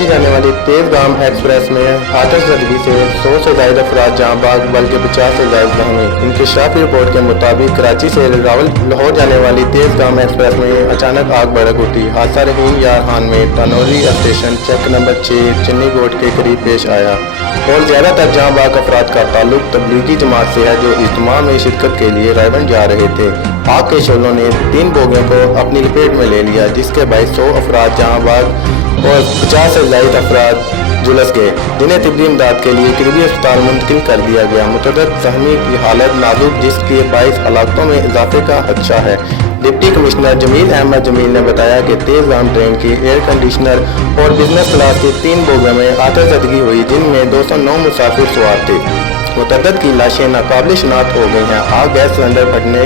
कराची जाने वाली तेज़गाम एक्सप्रेस में आतिशबाजी से 100 से ज़ायद अफराद जहाँ बाग बल्कि 50 से ज़ायद जख्मी। इंकशाफी रिपोर्ट के मुताबिक कराची से लाहौर जाने वाली तेज़गाम एक्सप्रेस में अचानक आग भड़क उठी। हादसा रहीम यार खान में तनोरी स्टेशन चेक नंबर 6 चन्नी गोट के करीब पेश आया और ज़्यादातर जहाँ बाग अफराद का ताल्लुक तबलीगी जमात से है जो इज्तिमा में शिरकत के लिए रायबंद जा रहे थे। आग के शोलों ने 3 बोगियों को अपनी लपेट में ले लिया जिसके बायस 100 अफराद जहाँ बाग और 50 से ज़ायद अफराद झुलस गए जिन्हें तिब्बी इमदाद के लिए करीबी अस्पताल मुंतकिल कर दिया गया। मुतअद्दिद ज़ख्मी की हालत नाजुक जिसके बायस हलाकतों में इजाफे का खदशा है। डिप्टी कमिश्नर जमील अहमद जमील ने बताया कि तेज़गाम ट्रेन की एयर कंडीशनर और बिजनेस क्लास की 3 बोगियों में आतिशबाजी हुई जिनमें 209 मुसाफिर सवार थे। मुतअद्दिद की लाशें नाकाबिल शिनाख्त हो गई हैं। आग गैस सिलेंडर फटने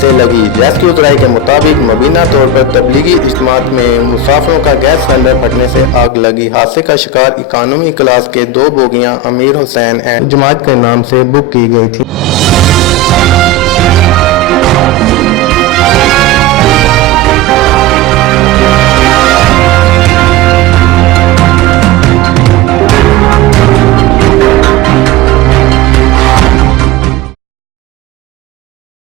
से लगी। रेस्क्यू ज़राए के मुताबिक मुबीना तौर पर तबलीगी इज्तिमात में मुसाफिरों का गैस सिलेंडर फटने से आग लगी। हादसे का शिकार इकानमी क्लास के 2 बोगियां अमीर हुसैन एंड जमात के नाम से बुक की गई थी।